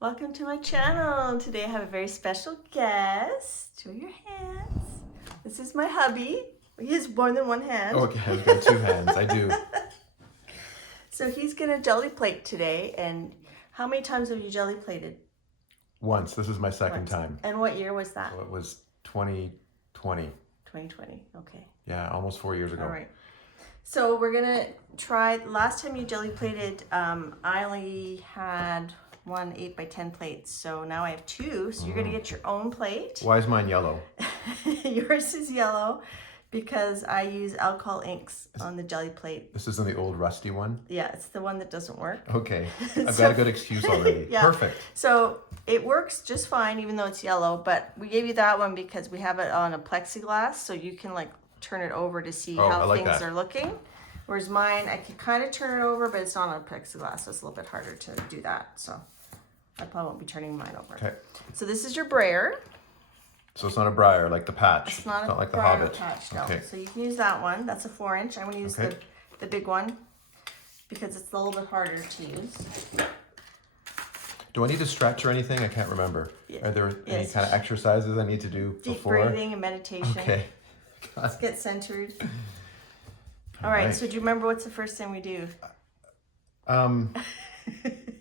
Welcome to my channel. Today I have a very special guest. Show your hands. This is my hubby. He has more than one hand. Okay, I've got two hands. I do. So he's gonna jelly plate today. And how many times have you jelly plated? Once. This is my second Once. time. And what year was that? So it was 2020. 2020. Okay. Yeah, almost 4 years ago. All right. So we're gonna try. Last time you jelly plated, I only had one 8x10 plates. So now I have two. So you're gonna get your own plate. Why is mine yellow? Yours is yellow because I use alcohol inks on the jelly plate. This isn't the old rusty one? Yeah, it's the one that doesn't work. Okay. I've got a good excuse already. Yeah. Perfect. So it works just fine even though it's yellow, but we gave you that one because we have it on a plexiglass so you can like turn it over to see how things are looking. Whereas mine, I can kind of turn it over, but it's not on a plexiglass, so it's a little bit harder to do that. So I probably won't be turning mine over. Okay. So this is your brayer. So it's not a briar like the patch. It's not like the briar Hobbit. patch, no. Okay. So you can use that one. That's a 4-inch. I'm going to use the big one because it's a little bit harder to use. Do I need to stretch or anything? I can't remember. Yeah. Are there any kind of exercises I need to do before? Deep breathing and meditation. Okay. Let's get centered. All right. So do you remember what's the first thing we do?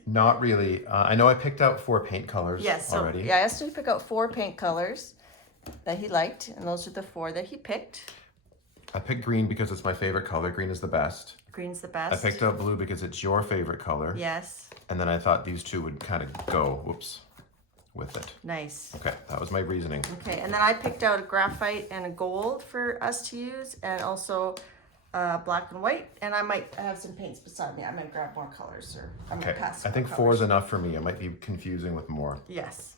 Not really. I know I picked out 4 paint colors already. Yeah, I asked him to pick out 4 paint colors that he liked, and those are the 4 that he picked. I picked green because it's my favorite color. Green is the best. Green's the best. I picked out blue because it's your favorite color. Yes. And then I thought these two would kind of go, with it. Nice. Okay, that was my reasoning. Okay, and then I picked out a graphite and a gold for us to use, and also black and white. And I might have some paints beside me. I might grab more colors, or I might pass. I think 4 is enough for me. I might be confusing with more. Yes.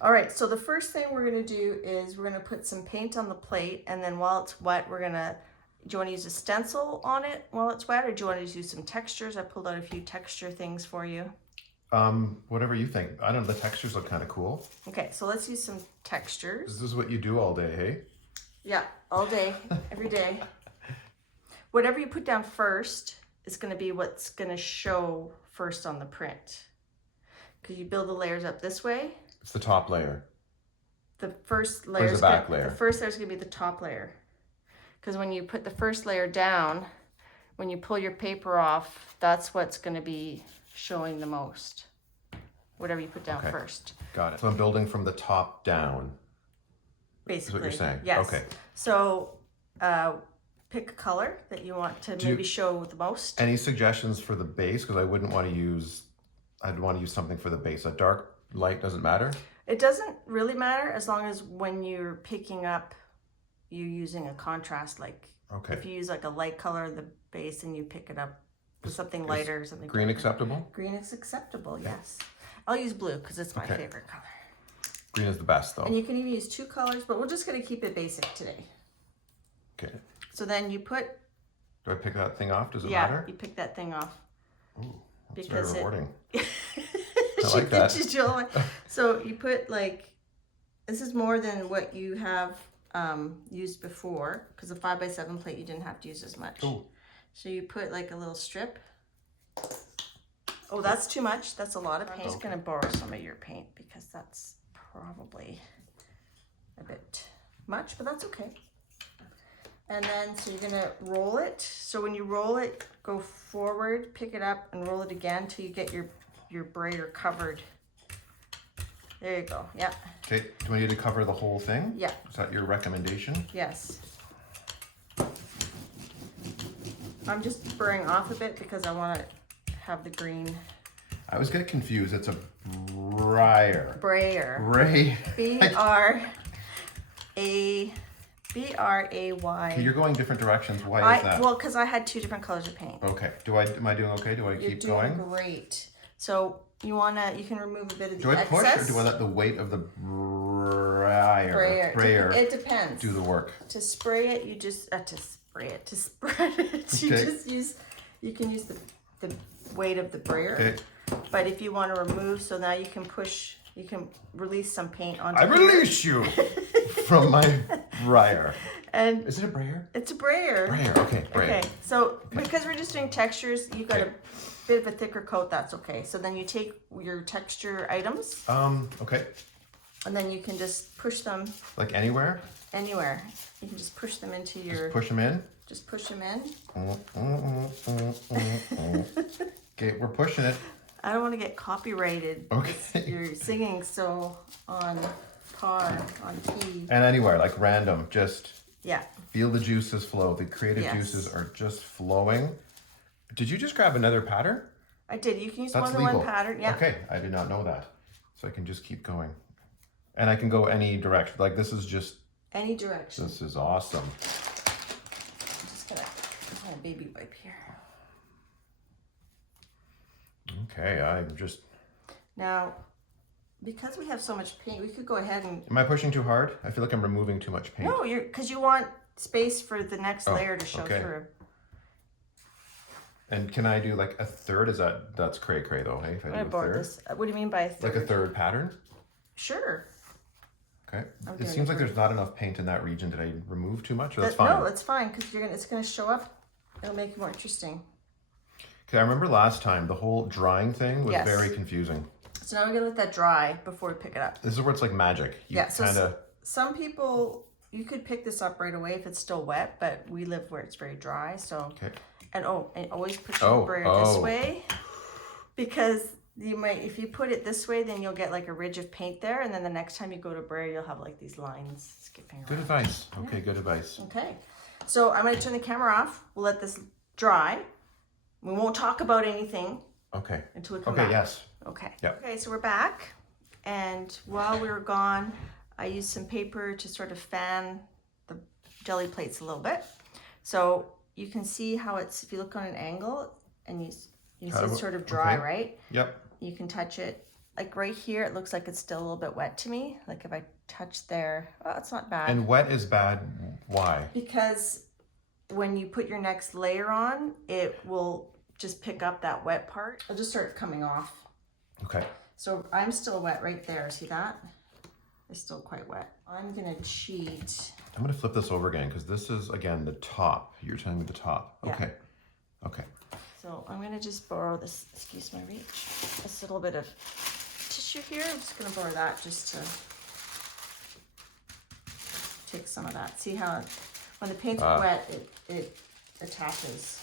All right, so the first thing we're gonna do is we're gonna put some paint on the plate, and then while it's wet, do you want to use a stencil on it while it's wet, or do you want to use some textures? I pulled out a few texture things for you. Whatever you think. I don't know, the textures look kind of cool. Okay, so let's use some textures. This is what you do all day, hey? Yeah, all day, every day. Whatever you put down first is going to be what's going to show first on the print. Because you build the layers up this way. It's the top layer. The first layer is the back layer. The first layer is going to be the top layer. Because when you put the first layer down, when you pull your paper off, that's what's going to be showing the most. Whatever you put down first. Got it. So I'm building from the top down. Basically. Is what you're saying. Yes. Okay. So pick a color that you want to maybe show the most. Any suggestions for the base? Because I wouldn't want to use, I'd want to use something for the base. A dark light doesn't matter? It doesn't really matter as long as when you're picking up, you're using a contrast. Like if you use like a light color of the base and you pick it up with something lighter or something. Green acceptable? Green is acceptable, yes. I'll use blue because it's my favorite color. Green is the best though. And you can even use 2 colors, but we're just going to keep it basic today. Okay. So then you put... Do I pick that thing off? Does it yeah, matter? you pick that thing off. Ooh, that's because very rewarding. I like that. So you put like... This is more than what you have used before, because the 5x7 plate you didn't have to use as much. Cool. So you put like a little strip. Oh, that's too much. That's a lot of paint. I'm just going to borrow some of your paint because that's probably a bit much, but that's okay. And then, so you're going to roll it. So when you roll it, go forward, pick it up, and roll it again till you get your brayer covered. There you go. Yeah. Okay. Do I need to cover the whole thing? Yeah. Is that your recommendation? Yes. I'm just burring off a bit because I want to have the green. I always get confused. It's a brayer. Brayer. B-R-A-Y. Okay, you're going different directions. Why is that? Well, because I had 2 different colors of paint. Okay. Am I doing okay? Do I keep going? You're doing great. So you can remove a bit of the excess. Do I push or do I let the weight of the brayer it depends. do the work? To spray it, you just to spread it. You can use the weight of the brayer. Okay. But if you want to remove, so now you can release some paint onto I release you from my brayer. And is it a brayer? It's a brayer. Brayer, okay, brayer. Okay, so because we're just doing textures, you gotta bit of a thicker coat, that's okay. So then you take your texture items Okay. and then you can just push them Like anywhere? anywhere. You can just push them into your, Push them in. just push them in. Okay, we're pushing it. I don't want to get copyrighted. Okay. You're singing so on par, on key. And anywhere, like random, just Yeah. feel the juices flow. The creative Yes. juices are just flowing. Did you just grab another pattern? I did. You can use That's more than legal. one pattern. Yeah. Okay, I did not know that. So I can just keep going. And I can go any direction. Like this is just, Any direction. this is awesome. I'm just gonna hold baby wipe here. Okay, I'm just, Now, because we have so much paint, we could go ahead and am I pushing too hard? I feel like I'm removing too much paint. no, because you want space for the next Oh, layer to show okay. through. And can I do like a third? That's cray though, hey? If I I'm do gonna a borrow third? this. What do you mean by a third? Like a third pattern? Sure. Okay. I'm It doing seems a like third. there's not enough paint in that region. Did I remove too much? Or that's fine. No, it's fine because it's gonna show up. It'll make it more interesting. Okay, I remember last time the whole drying thing was Yes. very confusing. So now we're gonna let that dry before we pick it up. This is where it's like magic. You Yeah, so kind of, some people, you could pick this up right away if it's still wet, but we live where it's very dry, so. okay. And always put your brayer this oh. way, because you might, if you put it this way, then you'll get like a ridge of paint there, and then the next time you go to brayer, you'll have like these lines skipping around. Good advice. Okay, good advice. Okay, so I'm gonna turn the camera off. We'll let this dry. We won't talk about anything Okay. until we come Okay, back. yes. Okay. Yep. Okay, so we're back, and while we were gone, I used some paper to sort of fan the jelly plates a little bit. So you can see how it's, if you look on an angle, and you see it's sort of dry, okay. right? Yep. You can touch it, like right here, it looks like it's still a little bit wet to me. Like if I touch there, oh, it's not bad. And wet is bad. Why? Because when you put your next layer on, it will just pick up that wet part. It'll just start coming off. Okay. So I'm still wet right there, see that? It's still quite wet. I'm gonna cheat. I'm going to flip this over again because this is, again, the top. You're telling me the top. Yeah. Okay. Okay. So I'm gonna just borrow this, excuse my reach, this little bit of tissue here. I'm just gonna borrow that just to take some of that. See how when the paint's wet, it attaches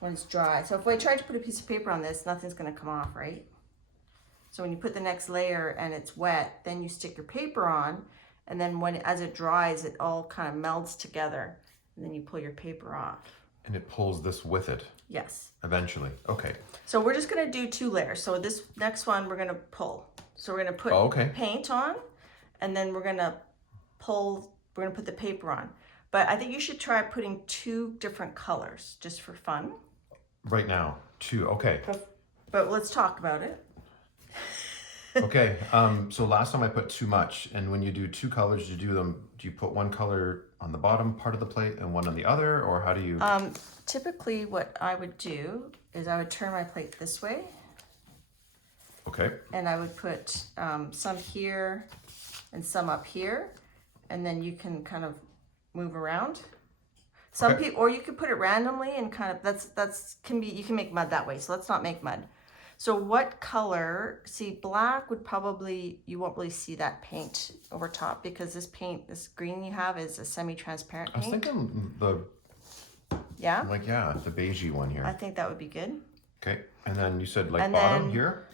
when it's dry. So if I try to put a piece of paper on this, nothing's gonna come off, right? So when you put the next layer and it's wet, then you stick your paper on, and then as it dries, it all kind of melds together, and then you pull your paper off. And it pulls this with it Yes. eventually. Okay. So we're just gonna do 2 layers. So this next one we're gonna pull. So we're gonna put paint on, and then we're gonna pull, we're gonna put the paper on. But I think you should try putting 2 different colors just for fun. Right now, 2. Okay. But let's talk about it. Okay. So last time I put too much, and when you do 2 colors, do you put one color on the bottom part of the plate and one on the other, or how do you? Typically what I would do is I would turn my plate this way, Okay. and I would put some here and some up here, and then you can kind of move around. Some Okay. people, or you could put it randomly and kind of, you can make mud that way. So let's not make mud. So what color, see black would probably, you won't really see that paint over top because this paint, this green you have is a semi-transparent I was paint. thinking the beigey one here. I think that would be good. Okay. And then you said like And bottom then- here?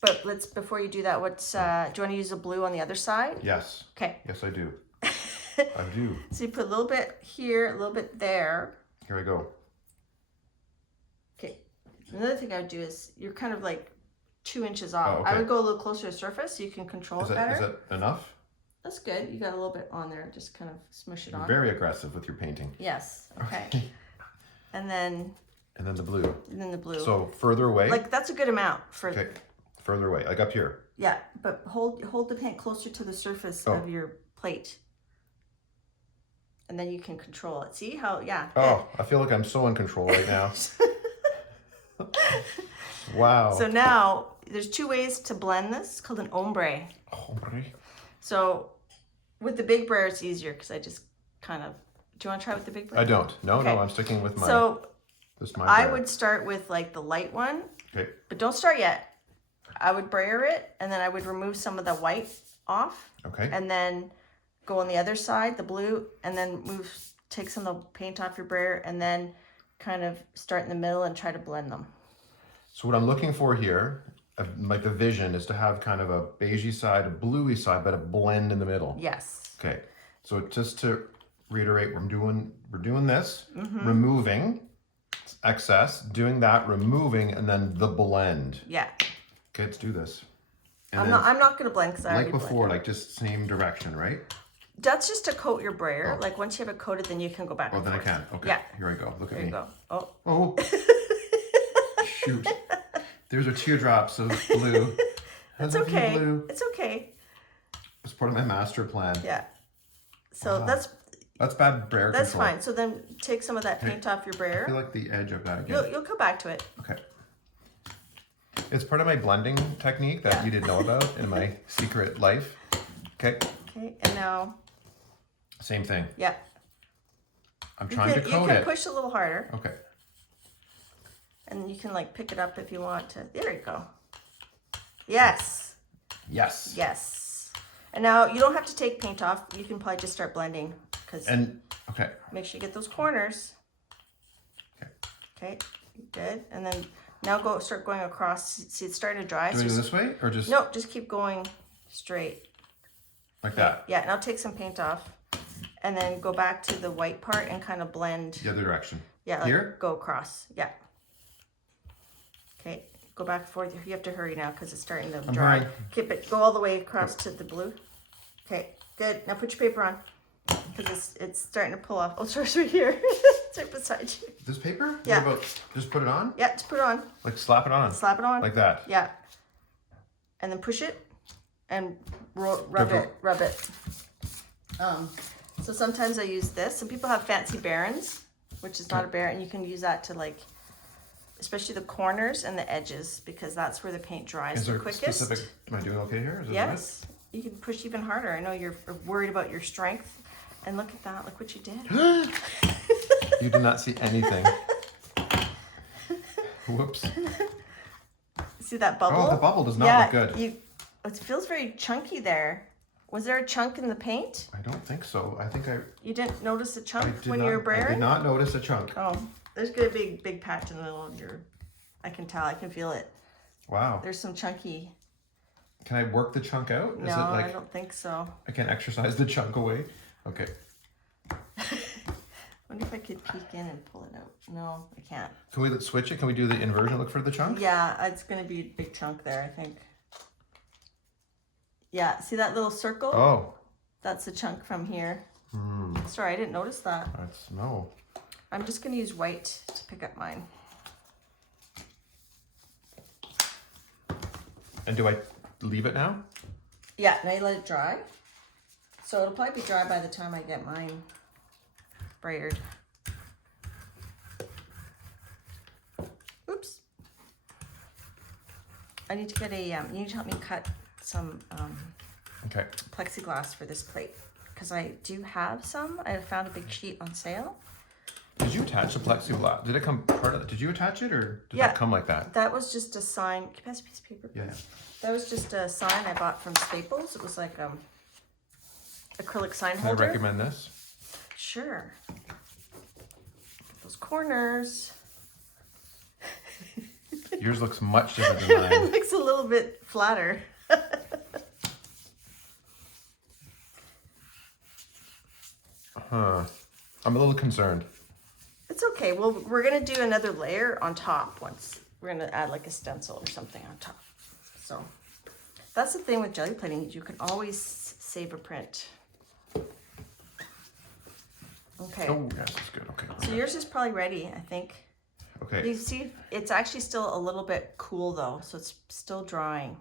But before you do that, do you want to use the blue on the other side? Yes. Okay. Yes, I do. I do. So you put a little bit here, a little bit there. Here I go. Okay. Another thing I would do is you're kind of like 2 inches off. Oh, okay. I would go a little closer to the surface so you can control it better. Is that enough? That's good. You got a little bit on there. Just kind of smush it You're on. very aggressive with your painting. Yes. Okay. and then the blue. the blue. So further away? Like that's a good amount for. Okay. Further away, like up here. Yeah, but hold the paint closer to the surface of your plate. And then you can control it. See how, yeah. Oh, I feel like I'm so in control right now. Wow. So now there's 2 ways to blend this. It's called an ombre. Ombre. So with the big brayer, it's easier because I just kind of, do you want to try with the big brayer? I don't. No, Okay. no, I'm sticking with mine. So This is my I brayer. would start with like the light one, Okay. but don't start yet. I would brayer it, and then I would remove some of the white off. Okay. And then go on the other side, the blue, and then take some of the paint off your brayer, and then kind of start in the middle and try to blend them. So what I'm looking for here, like the vision, is to have kind of a beigey side, a bluey side, but a blend in the middle. Yes. Okay. So just to reiterate, we're doing this, Mm-hmm. removing excess, doing that, removing, and then the blend. Yeah. Okay, let's do this. And I'm not gonna blend because I already like before, blended. like just same direction, right? That's just to coat your brayer. Like once you have it coated, then you can go back. Oh, and then I forth. can. Okay. Yeah. Here I go. Look There at you me. go. Oh. Oh. Shoot. There's a teardrops of blue. It's I love you, okay. Blue. It's okay. It's part of my master plan. Yeah. So Wow. that's bad brayer that's control. fine. So then take some of that paint off your I brayer. feel like the edge of that again. You'll go back to it. Okay. It's part of my blending technique that Yeah. you didn't know about in my secret life. Okay. Okay. And now, Same thing. yeah. I'm trying to You coat can it. push a little harder, Okay. and you can like pick it up if you want to. There you go. Yes. Yes. Yes. And now you don't have to take paint off. You can probably just start blending because And okay. make sure you get those corners. Okay. Okay. Good. And then now start going across. See, it's starting to dry. Do so I do just- this way or just No, just keep going straight. like that? Yeah. Now take some paint off, and then go back to the white part and kind of blend. The other direction. Yeah. Like Here? Go across. Yeah. Okay. Go back and forth. You have to hurry now because it's starting to dry. hurrying. Keep it. Go all the way across to the blue. Okay. Good. Now put your paper on because it's starting to pull off. Oh, sorry, it's right here. It's right beside you. This paper? Yeah. What about just put it on? Yeah. Just put it on. Like slap it on. Slap it on. Like that. Yeah. And then push it and rub Go. it. So sometimes I use this. Some people have fancy barons, which is not a baron. You can use that to like, especially the corners and the edges, because that's where the paint dries Is the there quickest. specific? Am I doing okay here? Is this Yes. You can push even harder. I know you're worried about your strength. And look at that. Look what you did. right? You did not see anything. Whoops. See that bubble? Oh, the bubble does not look good. It feels very chunky there. Was there a chunk in the paint? I don't think so. I think You didn't notice a I chunk did when not, you were I brayering? did not notice a chunk. Oh, there's gonna be a big patch in the middle of your. I can tell. I can feel it. Wow. There's some chunky. Can I work the chunk out? Is No, it like I don't think so. I can exercise the chunk away? Okay. Wonder if I could peek in and pull it out. No, I can't. Can we switch it? Can we do the inversion? Look for the chunk? Yeah, it's gonna be a big chunk there, I think. Yeah, see that little circle? Oh. That's a chunk from here. Sorry, I didn't notice that. That's no. I'm just gonna use white to pick up mine. And do I leave it now? Yeah, now you let it dry. So it'll probably be dry by the time I get mine brayered. Oops. I need to get a, you need to help me cut some Okay. plexiglass for this plate. Because I do have some. I found a big sheet on sale. Did you attach the plexiglass? Did it come part of it? Did you attach it or did Yeah. it come like that? That was just a sign. Can you pass a piece of paper? Yeah. That was just a sign I bought from Staples. It was like acrylic sign Can I holder. recommend this? Sure. Those corners. Yours looks much different than It mine. looks a little bit flatter. Huh. I'm a little concerned. It's okay. Well, we're gonna do another layer on top once. We're gonna add like a stencil or something on top. So that's the thing with jelly plating. You can always save a print. Okay. Oh, yes, that's good. Okay. So yours is probably ready, I think. Okay. You see, it's actually still a little bit cool though, so it's still drying.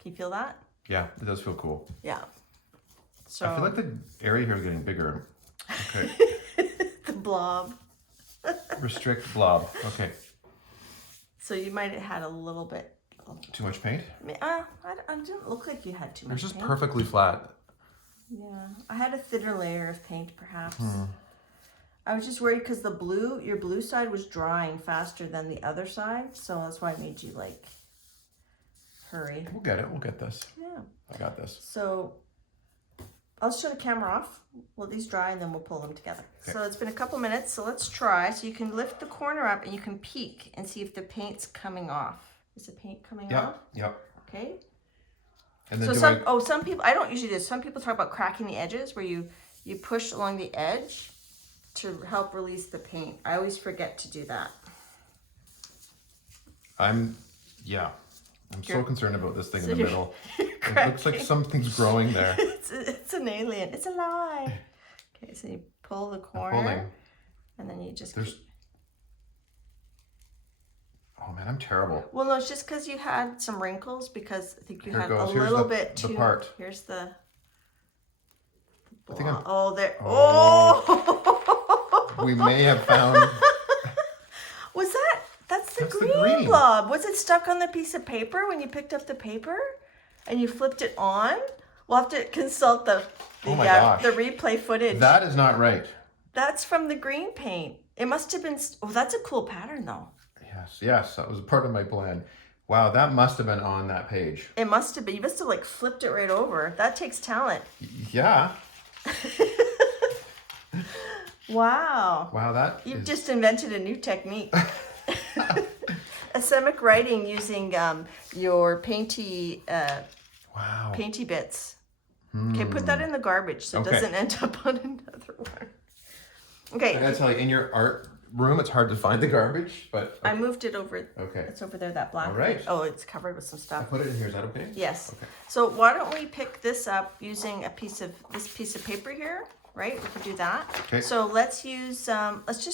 Can you feel that? Yeah, it does feel cool. Yeah. So I feel like the area here is getting bigger. Okay. the blob. Restrict blob. Okay. So you might have had a little bit. Too much paint? I didn't look like you had too much. Yours is paint. perfectly flat. Yeah, I had a thinner layer of paint, perhaps. I was just worried because your blue side was drying faster than the other side. So that's why I made you like hurry. We'll get it. We'll get this. Yeah. I got this. So I'll shut the camera off. Let these dry and then we'll pull them together. Okay. So it's been a couple minutes. So let's try. So you can lift the corner up and you can peek and see if the paint's coming off. Is the paint coming off? Yep. Okay. And then so some people, I don't usually do this. Some people talk about cracking the edges where you push along the edge to help release the paint. I always forget to do that. I'm so concerned about this thing in the middle. It looks like something's growing there. It's an alien. It's a lie. Okay, so you pull the corner and then you just Oh man, I'm terrible. Well, no, it's just because you had some wrinkles because I think you had a Here's little bit too. The part. Here's the. I think there. Oh. We may have found. Was that? That's the green blob. Was it stuck on the piece of paper when you picked up the paper, and you flipped it on? We'll have to consult the replay footage. That is not right. That's from the green paint. It must have been. Oh, that's a cool pattern though. Yes, that was part of my plan. Wow, that must have been on that page. It must have been. You must have like flipped it right over. That takes talent. Yeah. Wow. Wow, You've just invented a new technique. Asemic writing using your painty painty bits. Okay, put that in the garbage so it doesn't end up on another one. Okay. I gotta tell you, in your art room, it's hard to find the garbage, but I moved it over. Okay. It's over there, that black. All right. Oh, it's covered with some stuff. I put it in here. Is that okay? Yes. Okay. So why don't we pick this up using this piece of paper here, right? We can do that. Okay. So let's use let's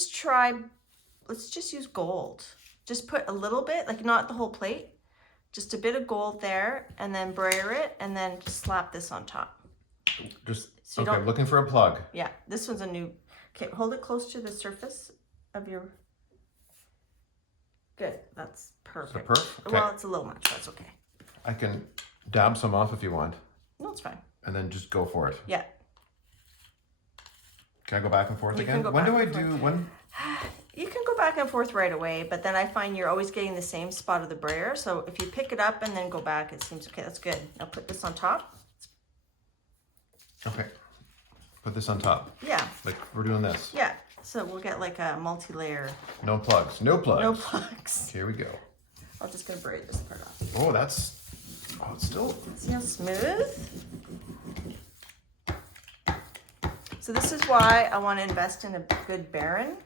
just use gold. Just put a little bit, like not the whole plate, just a bit of gold there, and then brayer it, and then just slap this on top. I'm looking for a plug. Yeah, this one's a new. Okay, hold it close to the surface of your. Good, that's perfect. Okay. Well, it's a little much. That's okay. I can dab some off if you want. No, it's fine. And then just go for it. Yeah. Can I go back and forth again? When? You can go back and forth right away, but then I find you're always getting the same spot of the brayer. So if you pick it up and then go back, it seems okay. That's good. Now put this on top. Okay. Put this on top. Yeah. Like we're doing this. Yeah. So we'll get like a multi-layer. No plugs. No plugs. No plugs. Here we go. I'm just gonna braid this part off. Oh, it's still. See how smooth? So this is why I want to invest in a good Baron.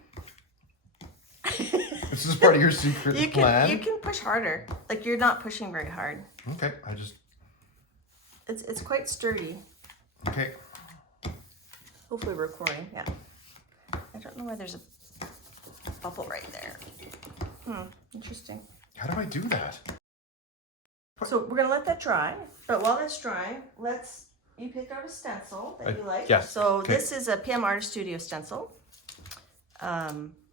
This is part of your secret plan? You can push harder. Like you're not pushing very hard. Okay, It's quite sturdy. Okay. Hopefully we're recording, yeah. I don't know why there's a bubble right there. Interesting. How do I do that? So we're gonna let that dry, but while that's drying, you picked out a stencil that you like. Yes. So this is a PM Artist Studio stencil.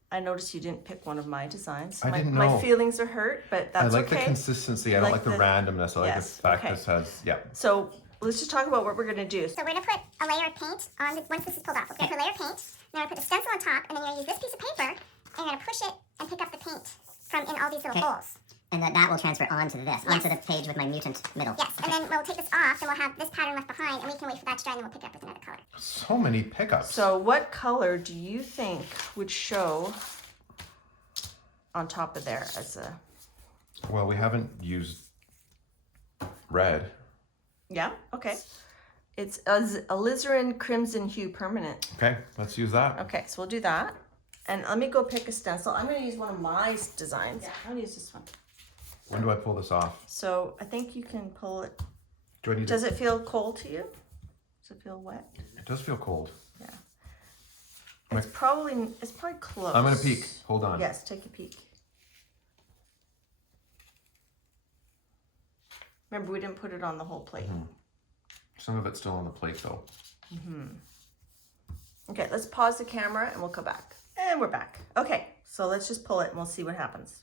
I noticed you didn't pick one of my designs. I didn't know. My feelings are hurt, but that's okay. I like the consistency. I don't like the randomness. I like the fact this has, So let's just talk about what we're going to do. So we're going to put a layer of paint on, once this is pulled off, we're going to put a layer of paint, then we're going to put the stencil on top, and then you're going to use this piece of paper, and you're going to push it and pick up the paint from in all these little holes. And that will transfer onto this, onto the page with my mutant middle. Yes, and then we'll take this off, and we'll have this pattern left behind, and we can wait for that to dry, and then we'll pick it up with another color. So many pickups. So what color do you think would show on top of there as a... Well, we haven't used red. Yeah, okay. It's a alizarin crimson hue permanent. Okay, let's use that. Okay, so we'll do that. And let me go pick a stencil. I'm going to use one of my designs. Yeah, I'm going to use this one. When do I pull this off? So I think you can pull it. Does it feel cold to you? Does it feel wet? It does feel cold. Yeah. It's probably close. I'm going to peek. Hold on. Yes, take a peek. Remember, we didn't put it on the whole plate. Some of it's still on the plate, though. Okay, let's pause the camera and we'll come back. And we're back. Okay, so let's just pull it and we'll see what happens.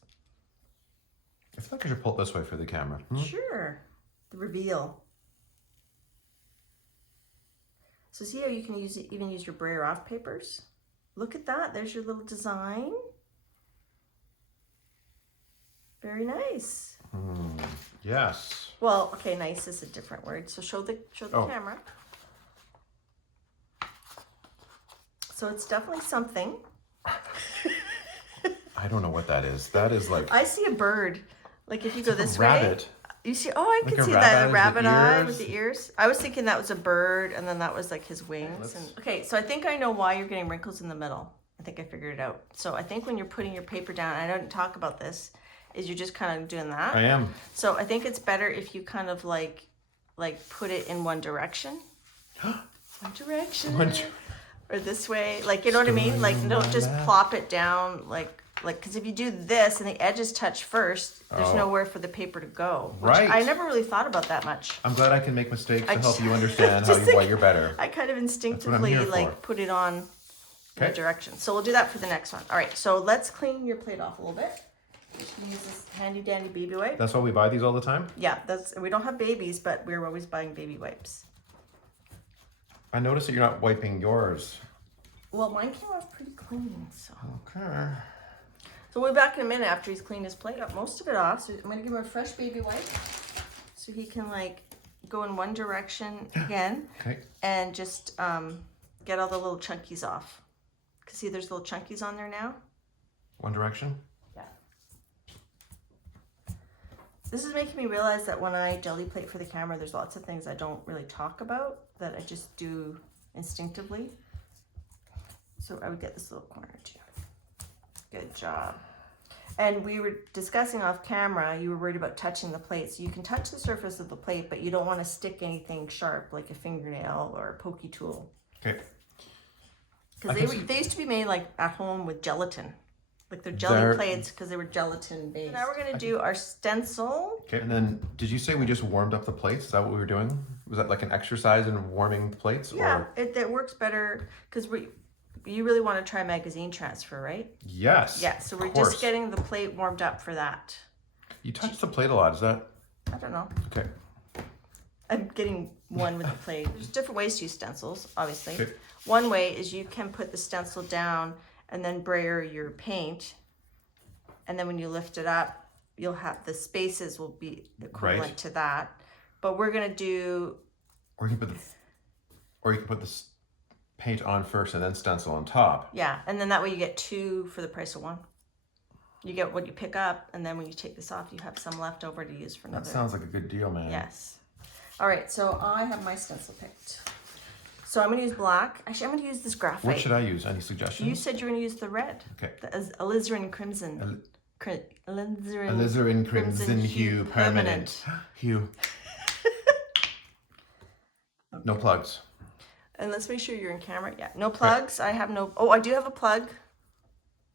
I feel like I should pull it this way for the camera. Sure. The reveal. So see how you can even use your brayer off papers? look at that. There's your little design. Very nice. Yes. Well, okay, nice is a different word. So show the camera. So it's definitely something. I don't know what that is. That is like I see a bird. Like if you go this way. rabbit. You see, I Like can a see rabbit that with rabbit the eye ears. with the ears. I was thinking that was a bird, and then that was like his wings. Okay, so I think I know why you're getting wrinkles in the middle. I think I figured it out. So I think when you're putting your paper down, I didn't talk about this, is you're just kind of doing that. I am. So I think it's better if you kind of like put it in one direction. One direction. Or this way, like, you know what I mean? Like, don't just plop it down, like, because if you do this and the edges touch first, there's nowhere for the paper to go. Which Right. I never really thought about that much. I'm glad I can make mistakes to I help just- you understand just why you're better. I kind of here instinctively for. like put it on the Okay. direction. So we'll do that for the next one. All right, so let's clean your plate off a little bit. Just use this handy dandy baby wipe. That's why we buy these all the time? Yeah, we don't have babies, but we're always buying baby wipes. I noticed that you're not wiping yours. Well, mine came off pretty clean, so. Okay. So we'll be back in a minute after he's cleaned his plate. Got most of it off, so I'm gonna give him a fresh baby wipe, so he can like go in one direction again, Okay. and just get all the little chunkies off. Cause see, there's little chunkies on there now. One direction? Yeah. This is making me realize that when I jelly plate for the camera, there's lots of things I don't really talk about that I just do instinctively. So I would get this little corner too. Good job. And we were discussing off camera, you were worried about touching the plate. So you can touch the surface of the plate, but you don't want to stick anything sharp like a fingernail or a pokey tool. Okay. Because they used to be made like at home with gelatin. Like they're jelly plates because they were gelatin based. Now we're gonna do our stencil. Okay, and then did you say we just warmed up the plates? Is that what we were doing? Was that like an exercise in warming plates? Yeah, Or? it works better because you really want to try magazine transfer, right? Yes. Yeah, so we're of course. just getting the plate warmed up for that. You touch the plate a lot, is that? I don't know. Okay. I'm getting one with the plate. There's different ways to use stencils, obviously. Okay. One way is you can put the stencil down and then brayer your paint. And then when you lift it up, you'll have the spaces will be equivalent to that. But we're gonna do. Or you can put the paint on first and then stencil on top. Yeah, and then that way you get two for the price of one. You get what you pick up, and then when you take this off, you have some left over to use for another. That sounds like a good deal, man. Yes. All right, so I have my stencil picked. So I'm gonna use black. Actually, I'm gonna use this graphite. What should I use? Any suggestions? You said you were gonna use the red. Okay. The alizarin crimson. Alizarin crimson hue permanent. Hue. No plugs. And let's make sure you're in camera. Yeah, no plugs. I have no. Oh, I do have a plug,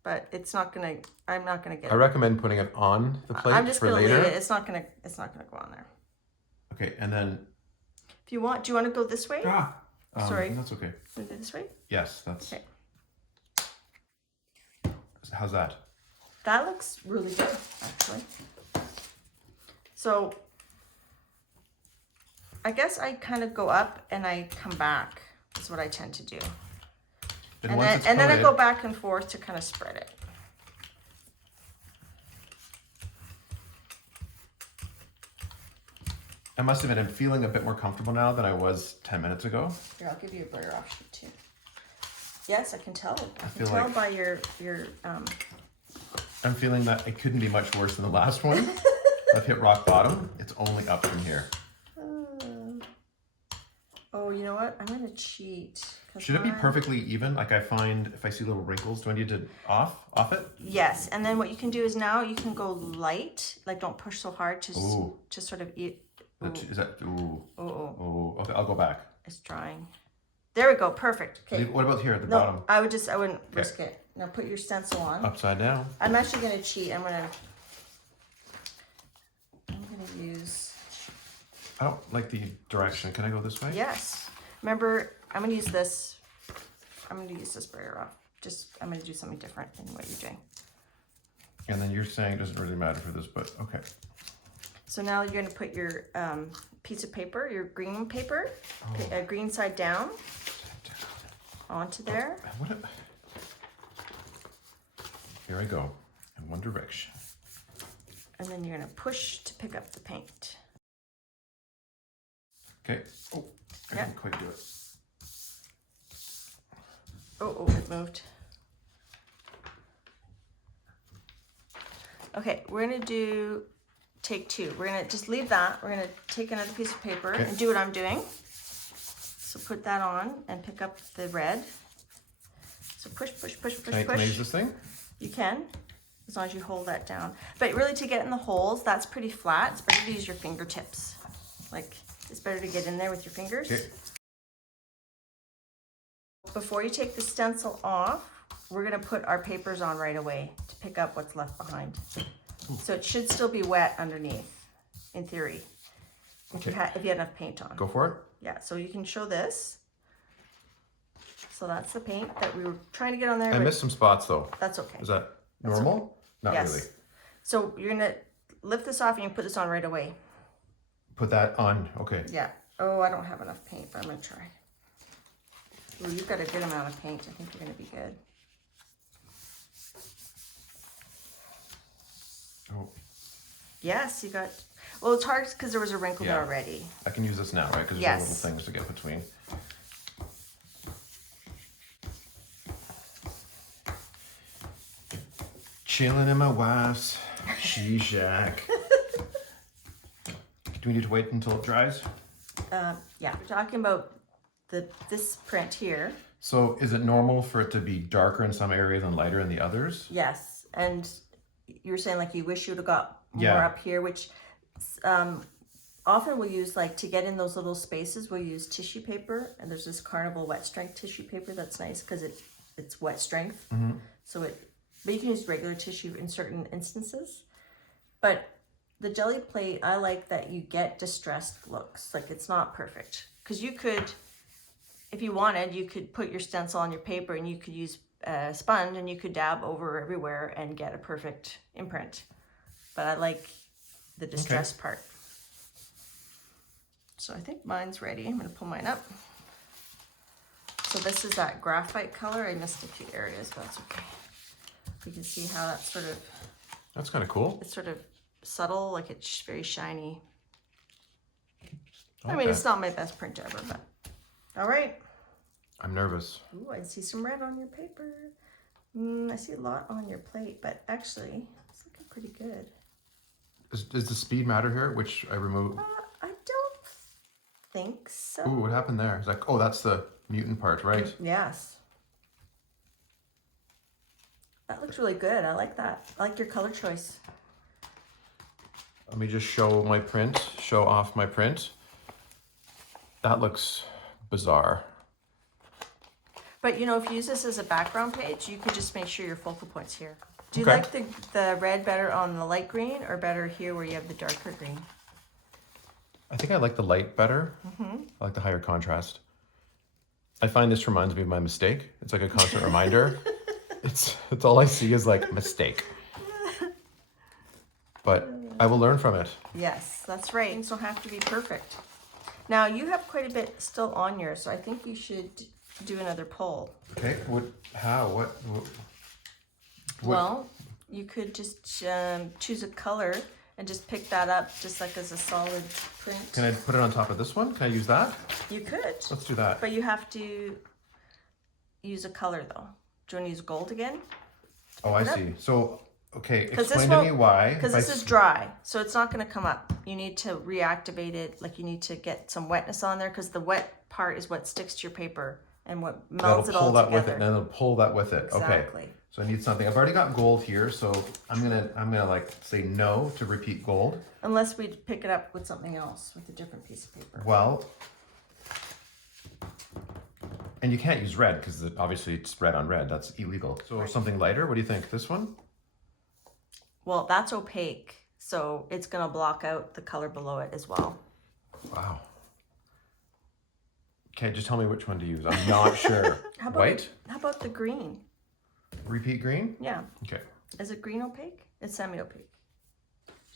but it's not gonna. I'm not gonna get I it. recommend putting it on the plate I'm just for gonna later. leave it. It's not gonna go on there. Okay, and then. If you want, do you want to go this way? Sorry. That's okay. Want to go this way? Yes, that's. Okay. How's that? That looks really good, actually. So I guess I kind of go up and I come back. Is what I tend to do. Then And once then it's and then I coated- go back and forth to kind of spread it. I must admit, I'm feeling a bit more comfortable now than I was 10 minutes ago. Here, I'll give you a brayer off sheet too. Yes, I can tell. I can feel tell like- by your I'm feeling that it couldn't be much worse than the last one. I've hit rock bottom. It's only up from here. Oh, you know what? I'm gonna cheat. 'Cause Should it be mine- perfectly even? Like I find if I see little wrinkles, do I need to off it? Yes, and then what you can do is now you can go light, like don't push so hard to Ooh. to sort of eat. Is that ooh? Oh, Oh, okay. I'll go back. it's drying. There we go. Perfect. Okay. What about here at the No, bottom? I wouldn't risk it. Now put your stencil on. Upside down. I'm actually gonna cheat. I'm gonna use. I don't like the direction. Can I go this way? Yes. Remember, I'm gonna use this. I'm gonna use this brayer off. I'm gonna do something different than what you're doing. And then you're saying it doesn't really matter for this, but okay. So now you're gonna put your piece of paper, your green paper, green side down, onto there. What? Here I go, in one direction. And then you're gonna push to pick up the paint. Okay. Oh, I Yeah. didn't quite do it. Oh, it moved. Okay, we're gonna take 2. We're gonna just leave that. We're gonna take another piece of paper Okay. and do what I'm doing. So put that on and pick up the red. So push, push, push, push, Can I use push. this thing? You can, as long as you hold that down. But really to get in the holes, that's pretty flat. It's better to use your fingertips. Like, it's better to get in there with your fingers. Okay. Before you take the stencil off, we're gonna put our papers on right away to pick up what's left behind. So it should still be wet underneath, in theory, if you had enough paint on. Go for it. Yeah, so you can show this. So that's the paint that we were trying to get on there. I but missed some spots though. That's okay. Is that normal? Not Yes. really. So you're gonna lift this off and you put this on right away. Put that on. Okay. Yeah. Oh, I don't have enough paint, but I'm gonna try. Well, you've got a good amount of paint. I think you're gonna be good. Oh, Yes, you got. Well, it's hard because there was a wrinkle there Yeah. already. I can use this now, right? Because there's Yes. no little things to get between. Chilling in my wife's she shack. Do we need to wait until it dries? Yeah, we're talking about this print here. So is it normal for it to be darker in some areas and lighter in the others? Yes, and you were saying like you wish you'd have got more Yeah. up here, which often we'll use like to get in those little spaces. We'll use tissue paper, and there's this Carnival wet strength tissue paper that's nice because it's wet strength. So but you can use regular tissue in certain instances. But the jelly plate, I like that you get distressed looks. Like it's not perfect because you could, if you wanted, you could put your stencil on your paper and you could use a sponge and you could dab over everywhere and get a perfect imprint. But I like the distress part. So I think mine's ready. I'm gonna pull mine up. So this is that graphite color. I missed a few areas, but that's okay. You can see how that's That's kind of cool. it's sort of subtle, like it's very shiny. I mean, Okay. it's not my best print ever, but all right. I'm nervous. Ooh, I see some red on your paper. I see a lot on your plate, but actually, it's looking pretty good. Does the speed matter here? Which I remove? I don't think so. Ooh, what happened there? It's like, oh, that's the mutant part, right? Yes. That looks really good. I like that. I like your color choice. Let me just show my print, show off my print. That looks bizarre. But you know, if you use this as a background page, you could just make sure your focal point's here. Do you Okay. like the red better on the light green or better here where you have the darker green? I think I like the light better. I like the higher contrast. I find this reminds me of my mistake. It's like a constant reminder. It's all I see is like mistake. But I will learn from it. Yes, that's right. Things don't have to be perfect. Now you have quite a bit still on yours, so I think you should do another pull. Okay. What? Well, you could just choose a color and just pick that up just like as a solid print. Can I put it on top of this one? Can I use that? You could, Let's do that. but you have to use a color though. Do you want to use gold again? Oh, I it up. see. So, okay, 'Cause this explain to me won't- why. Because if I this is s- dry, so it's not going to come up. You need to reactivate it, like you need to get some wetness on there because the wet part is what sticks to your paper and what That'll melts it all pull that together. with it, and then it'll pull that with it. Okay. Exactly. So I need something. I've already got gold here, so I'm gonna like say no to repeat gold. Unless we pick it up with something else, with a different piece of paper. Well, and you can't use red because obviously it's red on red. That's illegal. So Right. something lighter. What do you think? This one? Well, that's opaque, so it's going to block out the color below it as well. Wow. Okay, just tell me which one to use. I'm not sure. How about White? How about the green? Repeat green? Yeah. Okay. Is it green opaque? It's semi-opaque.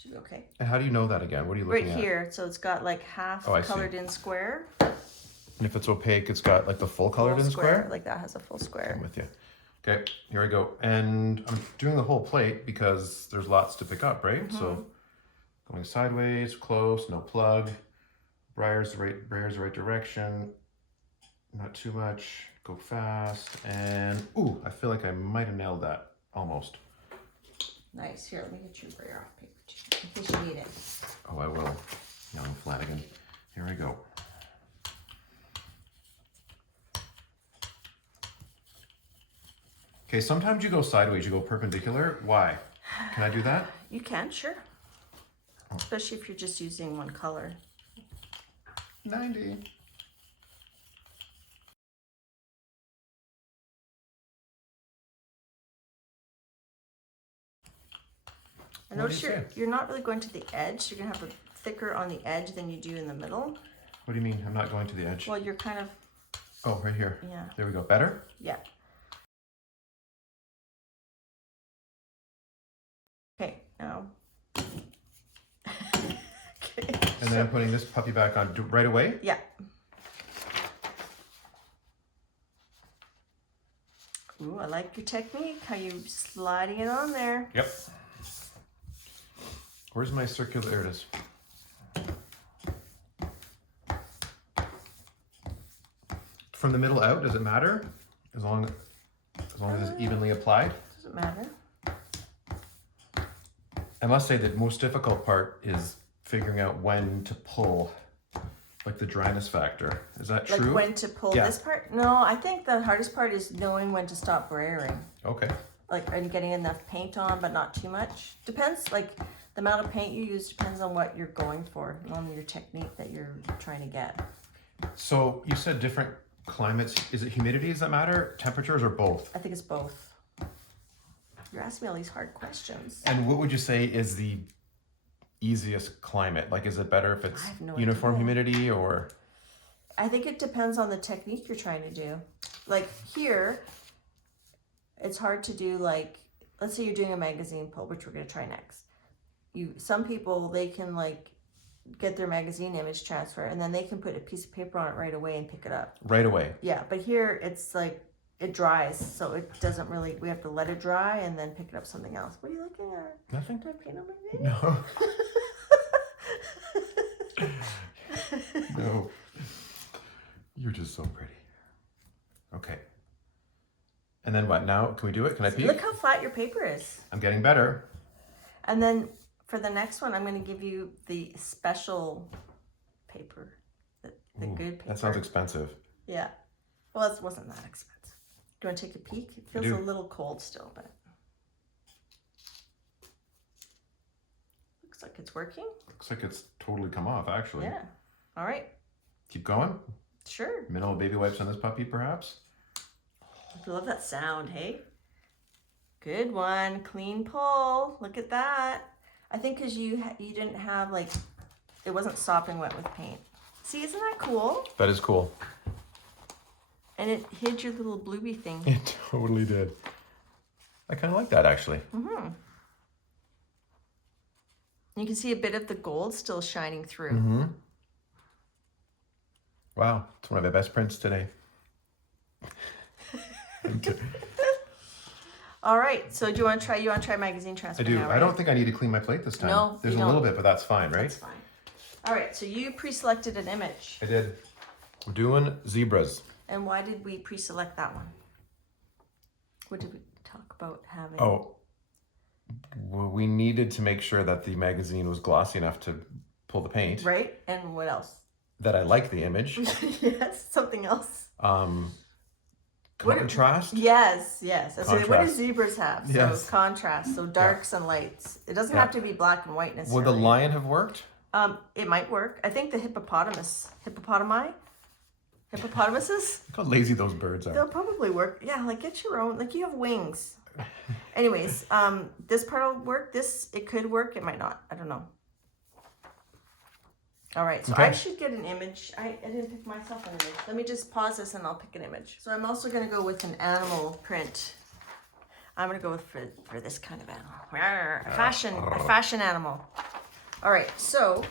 Should be okay. And how do you know that again? What are you Right looking at? here, so it's got like half Oh, I see. colored in square. And if it's opaque, it's got like the full colored Full in square? Like that has a full square. I'm with you. Okay, here I go. And I'm doing the whole plate because there's lots to pick up, right? So going sideways, close, no plug. Briar's the right direction. Not too much. Go fast. And ooh, I feel like I might have nailed that almost. Nice. Here, let me get your brayer off paper too, in case you need it. Oh, I will. Young Flanagan. Here I go. Okay, sometimes you go sideways, you go perpendicular. Why? Can I do that? You can, sure. Especially if you're just using one color. 90. I notice you're not really going to the edge. You're gonna have a thicker on the edge than you do in the middle. What do you mean? I'm not going to the edge. Well, you're kind of, Oh, right here. yeah. There we go. Better? Yeah. Okay, now. Okay. And then I'm putting this puppy back on right away. Yeah. Ooh, I like your technique. How you sliding it on there. Yep. Where's my circular? There it is. From the middle out, does it matter? As long as it's evenly applied? Doesn't matter. I must say the most difficult part is figuring out when to pull, like the dryness factor. Is that Like true? when to pull Yeah. this part? No, I think the hardest part is knowing when to stop brayering. Okay. Like, and getting enough paint on, but not too much. Depends, like, the amount of paint you use depends on what you're going for, on your technique that you're trying to get. So you said different climates. Is it humidity? Does that matter? Temperatures or both? I think it's both. You're asking me all these hard questions. And what would you say is the easiest climate? Like, is it better if it's I have no uniform idea. humidity or? I think it depends on the technique you're trying to do. Like here, it's hard to do, like, let's say you're doing a magazine pull, which we're gonna try next. Some people, they can like get their magazine image transfer and then they can put a piece of paper on it right away and pick it up. Right away. Yeah, but here it's like, it dries, so it doesn't really, we have to let it dry and then pick it up something else. What are you looking at? Nothing? Do I paint on my face? No. No. You're just so pretty. Okay. And then what? Now, can we do it? Can I peek? Look how flat your paper is. I'm getting better. And then for the next one, I'm going to give you the special paper, the Ooh, good paper. That sounds expensive. Yeah. Well, it wasn't that expensive. Do you want to take a peek? It feels do. a little cold still, but looks like it's working. Looks like it's totally come off, actually. Yeah. All right. Keep going. Sure. Minimal baby wipes on this puppy, perhaps. I love that sound, hey? Good one. Clean pull. Look at that. I think because you didn't have, like, it wasn't sopping wet with paint. See, isn't that cool? That is cool. And it hid your little bluey thing. It totally did. I kind of like that, actually. Mm-hmm. You can see a bit of the gold still shining through. Mm-hmm. Wow, it's one of my best prints today. All right, so do you want to try magazine transfer? I do. now, right? I don't think I need to clean my plate this time. No, There's you a little don't. bit, but that's fine, right? That's fine. All right, so you pre-selected an image. I did. We're doing zebras. And why did we pre-select that one? What did we talk about having? Oh, well, we needed to make sure that the magazine was glossy enough to pull the paint. Right, and what else? That I like the image. Yes, something else. Contrast. Yes, yes. So what do Contrast. zebras have? So Yes. contrast, so darks and lights. It doesn't have to be black and white Would necessarily. the lion have worked? It might work. I think the hippopotamuses, Look how lazy those birds they'll are. probably work. Yeah, like get your own, like you have wings. Anyways, this part will work. It could work. It might not. I don't know. All right, so Okay. I should get an image. I didn't pick myself an image. Let me just pause this and I'll pick an image. So I'm also going to go with an animal print. I'm going to go for this kind of animal. Rawr, a fashion animal. All right, so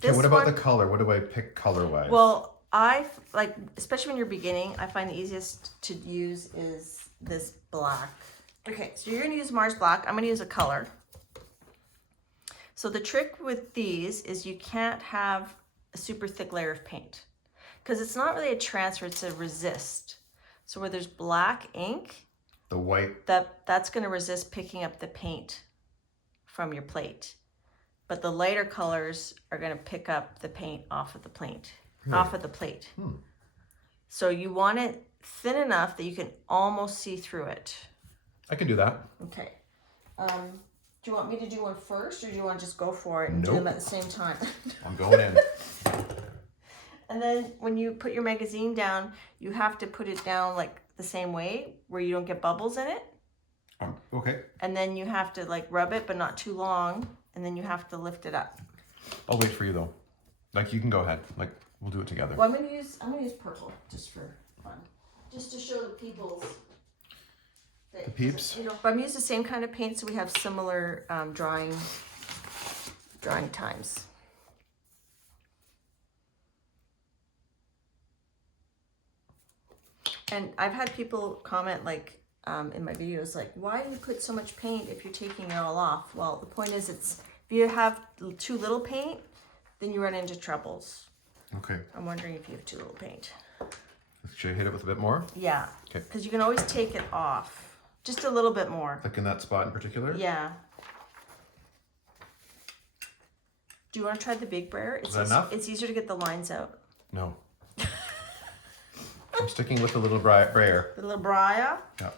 this Okay, what about one, the color? What do I pick color-wise? well, I like, especially when you're beginning, I find the easiest to use is this black. Okay, so you're gonna use Mars Black. I'm gonna use a color. So the trick with these is you can't have a super thick layer of paint because it's not really a transfer, it's a resist. So where there's black ink, The white. that's gonna resist picking up the paint from your plate. But the lighter colors are gonna pick up the paint off of the plate, off of the plate. So you want it thin enough that you can almost see through it. I can do that. Okay. Do you want me to do one first, or do you want to just go for it and do Nope. them at the same time? I'm going in. And then when you put your magazine down, you have to put it down like the same way where you don't get bubbles in it. Okay. And then you have to like rub it, but not too long. And then you have to lift it up. I'll wait for you though. Like you can go ahead. Like we'll do it together. Well, I'm gonna use purple just for fun, just to show the people's. The peeps. You know, but I'm using the same kind of paint, so we have similar drying times. And I've had people comment like in my videos, like, why do you put so much paint if you're taking it all off? Well, the point is, if you have too little paint, then you run into troubles. Okay. I'm wondering if you have too little paint. Should I hit it with a bit more? Yeah. Okay. Because you can always take it off. Just a little bit more. Like in that spot in particular? Yeah. Do you want to try the big brayer? Is that enough? It's easier to get the lines out. No. I'm sticking with the little brayer. The little brayer? Yeah.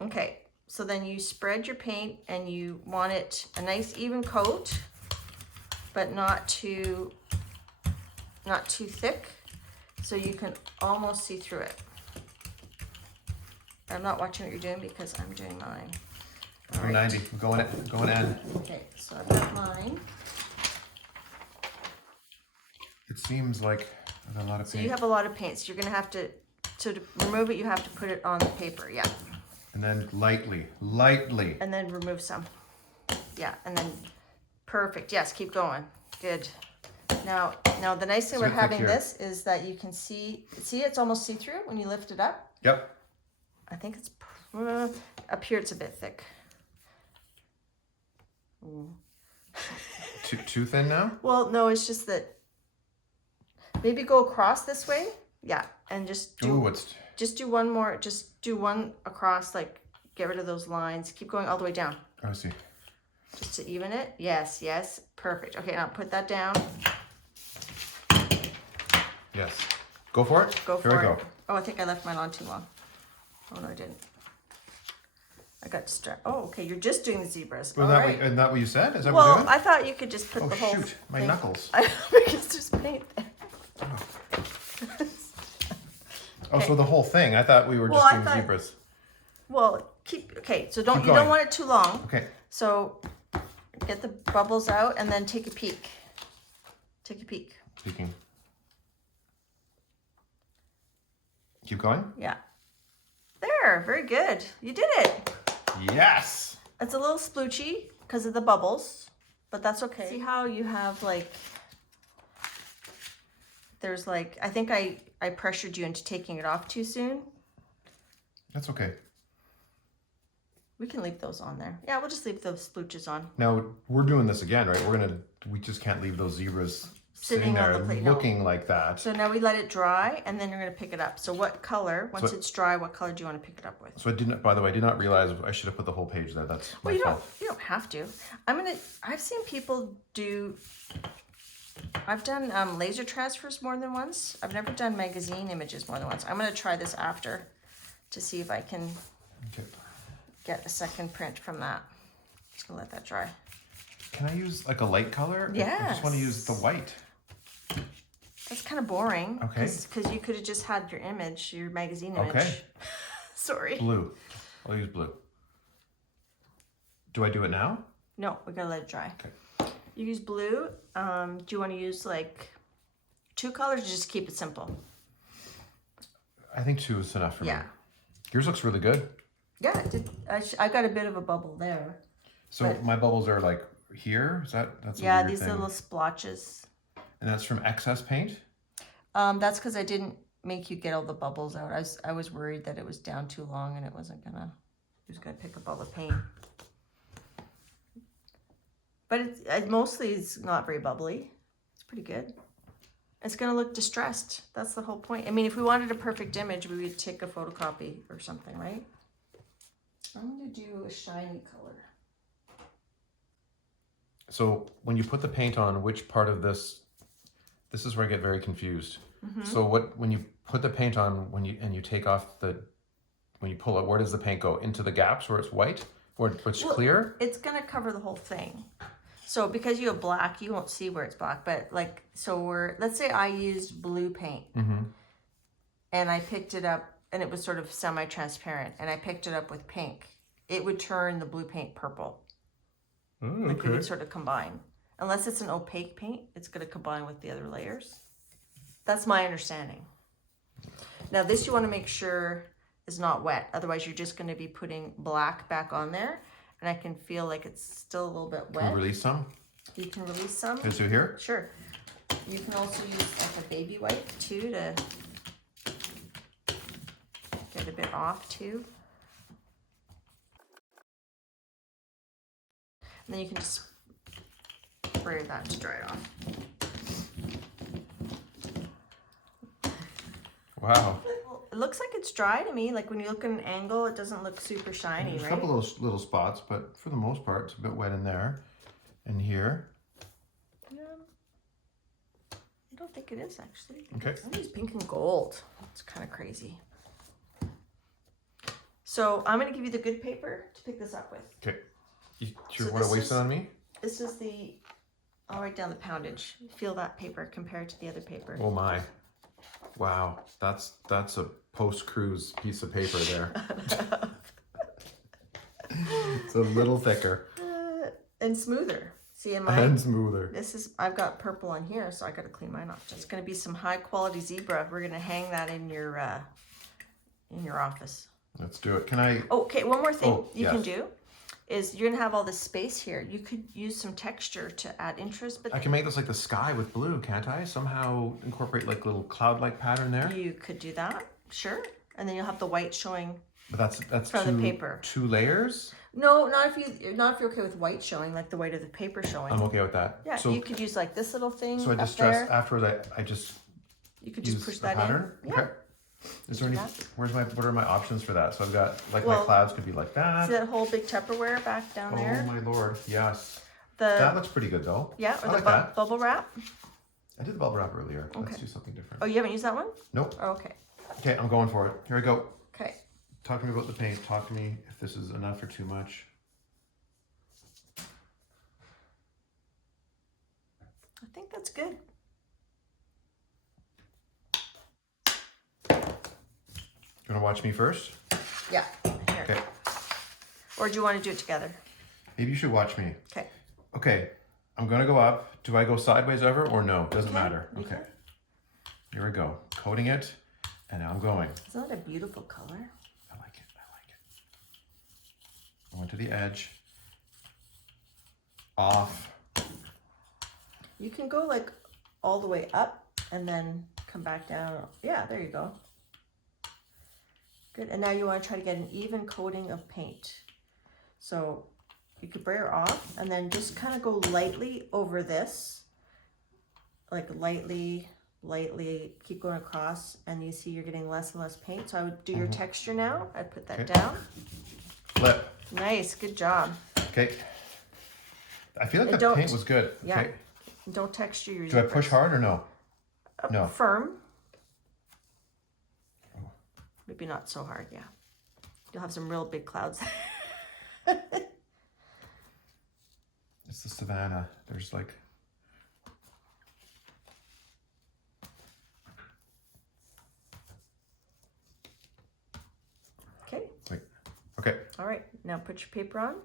Okay. So then you spread your paint and you want it a nice even coat, but not too thick, so you can almost see through it. I'm not watching what you're doing because I'm doing mine. All right. 90. I'm going in. Okay, so I've got mine. It seems like I've got a lot of So paint. you have a lot of paint, so you're gonna have to remove it, you have to put it on the paper, yeah. And then lightly. And then remove some. Yeah, and then, perfect, yes, keep going, good. Now the nice thing So about click having here. this is that you can see it's almost see-through when you lift it up. Yep. I think it's, up here it's a bit thick. Ooh. Too thin now? Well, no, it's just that, maybe go across this way, yeah, and just do, Ooh, it's just do one more, just do one across, like, get rid of those lines, keep going all the way down. I see. Just to even it, yes, perfect. Okay, now put that down, Yes. Go for it? go for Here it. we go. Oh, I think I left mine on too long. Oh, no, I didn't. I got distracted. Oh, okay, you're just doing the zebras, all right. Isn't that what you said? Is that what we're Well, doing? I thought you could just put Oh, the whole shoot, my thing. knuckles. Because there's paint there. Oh, so the whole thing. I thought we were Well, just I doing thought- zebras. Well, okay, so don't Keep you don't going. want it too long. Okay. So get the bubbles out and then take a peek. Take a peek. Speaking. Keep going. Yeah. There, very good. You did it. Yes. It's a little sploochy because of the bubbles, but that's okay. See how you have like, there's like, I think I pressured you into taking it off too soon. That's okay. We can leave those on there. Yeah, we'll just leave those splooches on. Now we're doing this again, right? We just can't leave those zebras sitting Sitting on there the plate, no. looking like that. So now we let it dry and then you're gonna pick it up. So what color, once So- it's dry, what color do you wanna pick it up with? So by the way, I did not realize I should have put the whole page there. That's my Well, fault. you don't have to. I've seen people do, I've done laser transfers more than once. I've never done magazine images more than once. I'm gonna try this after to see if I can Okay. get a second print from that. Just gonna let that dry. Can I use like a light color? I just want to use the white. That's kind of boring. Okay. Because you could have just had your image, your magazine image. Okay. Sorry. Blue. I'll use blue. Do I do it now? No, we gotta let it dry. Okay. You use blue. Do you want to use like 2 colors or just keep it simple? I think 2 is enough for Yeah. me. Yours looks really good. Yeah, it did. I got a bit of a bubble there. So But- my bubbles are like here. That's a Yeah, weird these thing. little splotches. And that's from excess paint. That's because I didn't make you get all the bubbles out. I was worried that it was down too long and it was gonna pick up all the paint. But it mostly is not very bubbly. It's pretty good. It's gonna look distressed. That's the whole point. I mean, if we wanted a perfect image, we would take a photocopy or something, right? I'm gonna do a shiny color. So when you put the paint on, which part of this is where I get very confused. So when you put the paint on, when you take off when you pull it, where does the paint go? Into the gaps where it's white, where it's clear? It's gonna cover the whole thing. So because you have black, you won't see where it's black, but like, so let's say I used blue paint and I picked it up and it was sort of semi-transparent and I picked it up with pink. It would turn the blue paint purple. Like it would sort of combine. Unless it's an opaque paint, it's gonna combine with the other layers. That's my understanding. Now this you wanna make sure is not wet. Otherwise you're just gonna be putting black back on there. And I can feel like it's still a little bit wet. Can you release some? You can release some. Is it here? Sure. You can also use like a baby wipe too to get a bit off too. And then you can just spray that to dry it off. Wow. It looks like it's dry to me. Like when you look at an angle, it doesn't look super shiny, There's right? a couple of those little spots, but for the most part, it's a bit wet in there and here. I don't think it is actually. Okay. I use pink and gold. It's kind of crazy. So I'm going to give you the good paper to pick this up with. Okay. You sure So want to this waste it is- on me? This is I'll write down the poundage. Feel that paper compared to the other paper. Oh my. Wow. That's a post-cruise piece of paper there. It's a little thicker. And smoother. See, in And smoother. I've got purple on here, so I got to clean mine off. It's going to be some high quality zebra. We're going to hang that in your office. Let's do it. Can I? Okay, one more thing Oh, you can yes. do is you're going to have all this space here. You could use some texture to add interest, but I can make this like the sky with blue, can't I? Somehow incorporate like little cloud-like pattern there. you could do that. Sure. And then you'll have the white showing. But that's From the paper. 2 layers. No, not if you're okay with white showing, like the white of the paper showing. I'm okay with that. Yeah, So you could use like this little thing I up just there. stress afterwards. I just You could just use push the that pattern. in. Yeah. Okay. Is there any? that. What are my options for that? So I've got like Well, my clouds could be like that. See that whole big Tupperware back down Oh there? my lord, yes. The That looks pretty good though. yeah, or I the like that. bubble wrap. I did the bubble wrap earlier. Let's Okay. do something different. Oh, you haven't used that one? Nope. Oh, okay. Okay, I'm going for it. Here we go. Okay. Talk to me about the paint. Talk to me if this is enough or too much. I think that's good. You want to watch me first? Yeah. Here. Okay. Or do you want to do it together? Maybe you should watch me. Okay. Okay. I'm gonna go up. Do I go sideways ever or no? Doesn't Okay, matter. you Okay. can. Here we go. Coating it, and now I'm going. Isn't that a beautiful color? I like it. I like it. I went to the edge. Off. You can go like all the way up and then come back down. Yeah, there you go. Good. And now you want to try to get an even coating of paint. So you could brayer off and then just kind of go lightly over this. Like lightly, keep going across, and you see you're getting less and less paint. So I would do your texture now. I'd put that Okay. down. Flip. Nice, good job. Okay. I feel like And that don't- paint was good. Yeah. Okay. Don't texture your Do I push zippers. hard or no? No. Firm. Maybe not so hard, yeah. You'll have some real big clouds. It's the savannah. There's like. Okay, Wait. Okay. all right. Now put your paper on.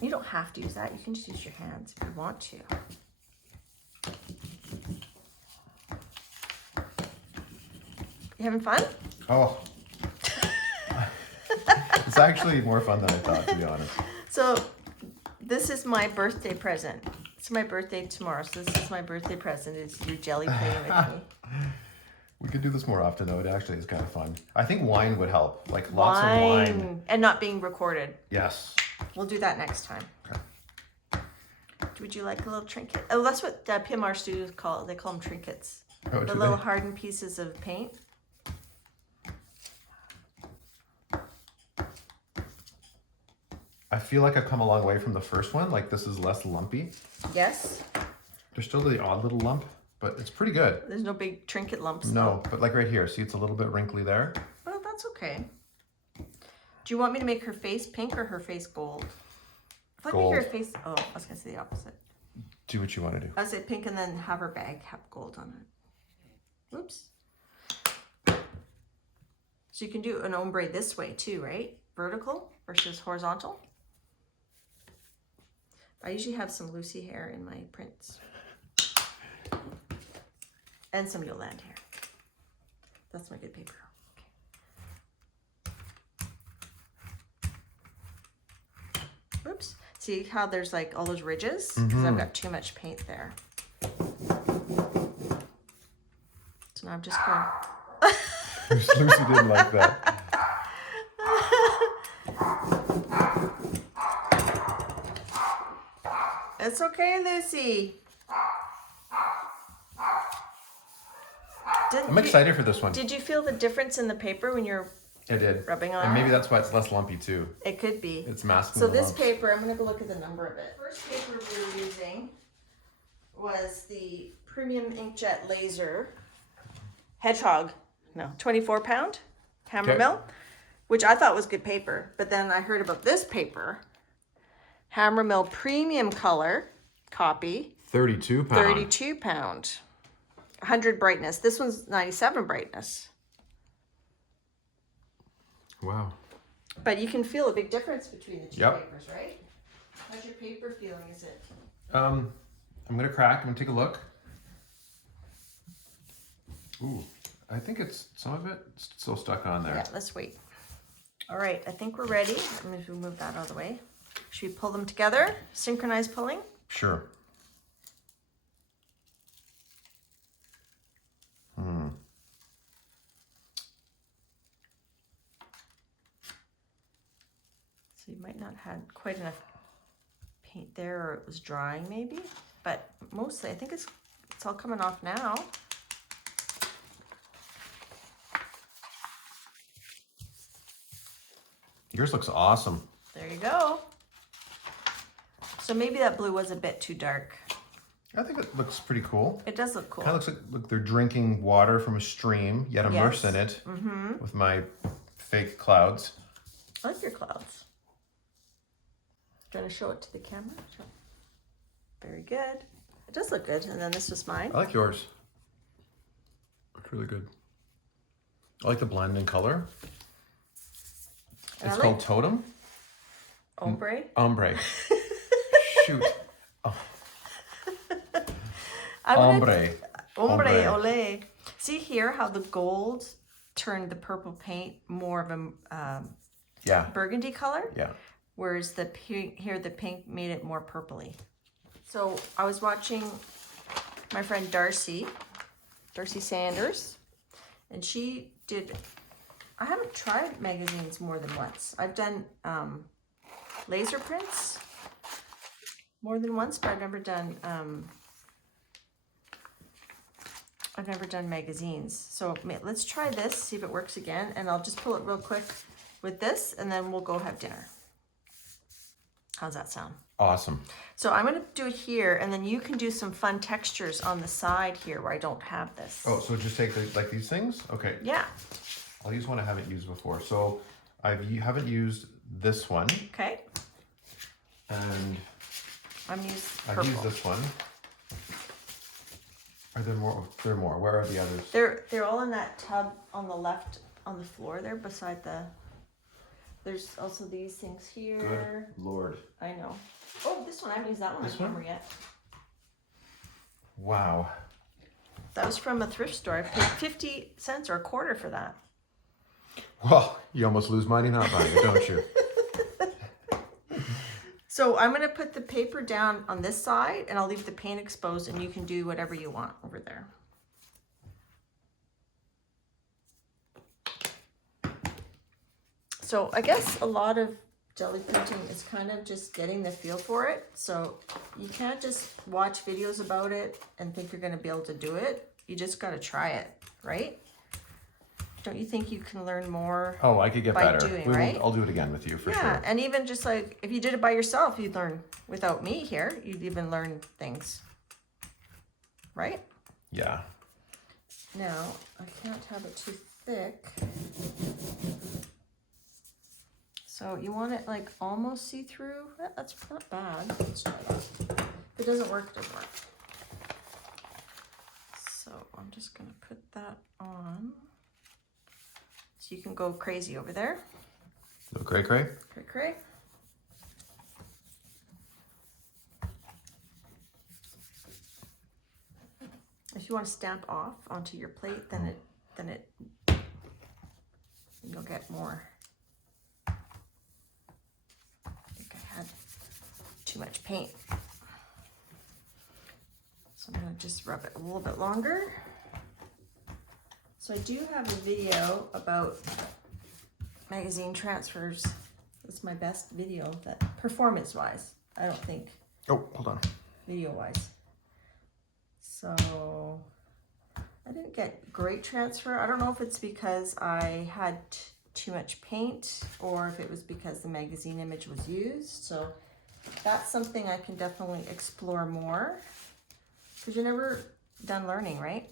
You don't have to use that. You can just use your hands if you want to. You having fun? Oh. It's actually more fun than I thought, to be honest. So this is my birthday present. It's my birthday tomorrow, so this is my birthday present. Is you jelly playing with me? We could do this more often, though. It actually is kind of fun. I think wine would help. Like lots of wine. And not being recorded. Yes. We'll do that next time. Okay. Would you like a little trinket? Oh, that's what PMR studios call it. They call them trinkets. Oh, The do little they? hardened pieces of paint. I feel like I've come a long way from the first one. Like this is less lumpy. Yes. There's still the odd little lump, but it's pretty good. There's no big trinket lumps. No, but like right here, see it's a little bit wrinkly there. Well, that's okay. Do you want me to make her face pink or her face gold? If I make Gold. her face, oh, I was gonna say the opposite. Do what you want to do. I would say pink and then have her bag have gold on it. Oops. So you can do an ombre this way too, right? Vertical versus horizontal. I usually have some Lucy hair in my prints. And some Yolande hair. That's my good paper. Okay. Oops. See how there's like all those ridges? Because I've got too much paint there. So now I'm just going. Lucy didn't like that. It's okay, Lucy. I'm excited for this one. Did you feel the difference in the paper when you're I did. rubbing on And maybe it? that's why it's less lumpy too. It could be. It's masking So the this lumps. paper, I'm going to go look at the number of it. First paper we were using was the Premium Inkjet Laser Hedgehog, no, 24 pound hammer Okay. mill, which I thought was good paper. But then I heard about this paper, Hammer Mill Premium Color copy, 32 pound. 32 pound, 100 brightness. This one's 97 brightness. Wow. But you can feel a big difference between the two Yep. papers, right? How's your paper feeling? Is it? I'm gonna crack. I'm gonna take a look. Ooh, I think it's some of it still stuck on there. Yeah, let's wait. All right, I think we're ready. I'm going to move that out of the way. Should we pull them together? Synchronized pulling? Sure. So you might not have quite enough paint there, or it was drying maybe, but mostly I think it's all coming off now. Yours looks awesome. There you go. So maybe that blue was a bit too dark. I think it looks pretty cool. It does look cool. Kind of looks like they're drinking water from a stream, yet immersed Yes. in it with my fake clouds. I like your clouds. Do you want to show it to the camera? Sure. Very good. It does look good. And then this was mine. I like yours. Looks really good. I like the blend in color. And It's I called like Totem ombre. Ombre. Shoot. I'm gonna- Ombre. Ombre, ole. See here how the gold turned the purple paint more of a Yeah. burgundy color, Yeah. whereas the pink, here the pink made it more purpley. So I was watching my friend Darcy Sanders, and she did, I haven't tried magazines more than once. I've done laser prints more than once, but I've never done magazines. So let's try this, see if it works again, and I'll just pull it real quick with this, and then we'll go have dinner. How's that sound? Awesome. So I'm gonna do it here, and then you can do some fun textures on the side here where I don't have this. Oh, so just take like these things? Okay. Yeah, I'll use one I haven't used before. So you haven't used this one, okay. and I'm using I've purple. used this one. Are there more? There are more. Where are the others? They're all in that tub on the left on the floor there beside the, there's also these things here. Good Lord. I know. Oh, this one, I haven't used that one on This one? camera yet. Wow. That was from a thrift store. I paid 50 cents or a quarter for that. Well, you almost lose money not buying it, don't you? So I'm gonna put the paper down on this side and I'll leave the paint exposed and you can do whatever you want over there. So I guess a lot of jelly printing is kind of just getting the feel for it. So you can't just watch videos about it and think you're gonna be able to do it. You just gotta try it, right? Don't you think you can learn more? Oh, I could get by better. doing, right? I'll do it again with you for Yeah, sure. and even just like if you did it by yourself, you'd learn without me here. You'd even learn things, right? Yeah. Now I can't have it too thick. So you want it like almost see through. That's not bad. Let's try that. If it doesn't work, it doesn't work. So I'm just gonna put that on. So you can go crazy over there. Go cray cray. Cray cray. If you want to stamp off onto your plate, then you'll get more. I think I had too much paint. So I'm gonna just rub it a little bit longer. So I do have a video about magazine transfers. It's my best video that performance-wise. I don't think Oh, hold on. video-wise. So I didn't get great transfer. I don't know if it's because I had too much paint or if it was because the magazine image was used. So that's something I can definitely explore more because you're never done learning, right?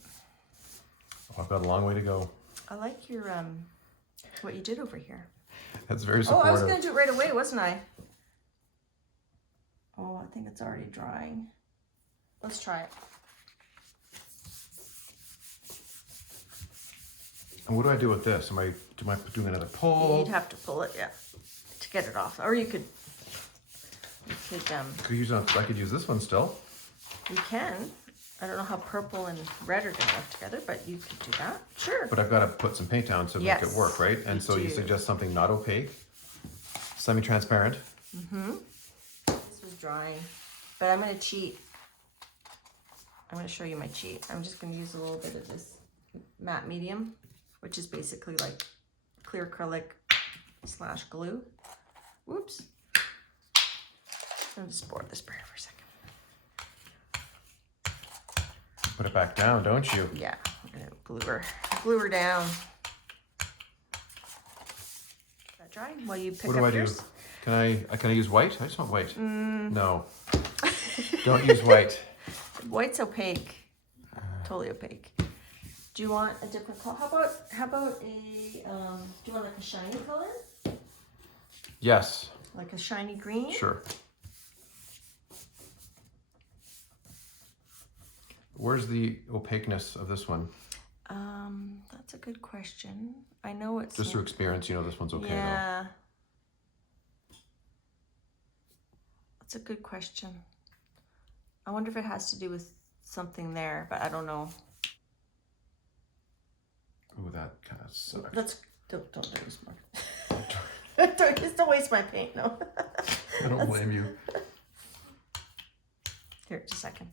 Oh, I've got a long way to go. I like your what you did over here. That's very Oh, supportive. I was gonna do it right away, wasn't I? Oh, I think it's already drying. Let's try it. And what do I do with this? Am I doing another pull? You'd have to pull it, yeah, to get it off. Or you could I could use this one still. you can. I don't know how purple and red are gonna work together, but you could do that. Sure. But I've got to put some paint down to make it work, right? And so you do. suggest something not opaque, semi-transparent. This was drying, but I'm gonna cheat. I'm gonna show you my cheat. I'm just gonna use a little bit of this matte medium, which is basically like clear acrylic / glue. Whoops. I'm gonna just pour this burner for a second. Put it back down, don't you? Yeah, I'm gonna glue her down. Is that dry? While you pick What up do I do? yours? Can I use white? I just want white. No. Don't use white. White's opaque. Totally opaque. Do you want a different color? How about a do you want like a shiny color? Yes. Like a shiny green? Sure. Where's the opaqueness of this one? That's a good question. I know it's Just through experience, you know this one's okay yeah. That's a good question. I wonder if it has to do with something there, but I don't know. though. Ooh, that kind of sucks. Don't waste my don't waste my paint, no. I don't blame you. Here, just a second.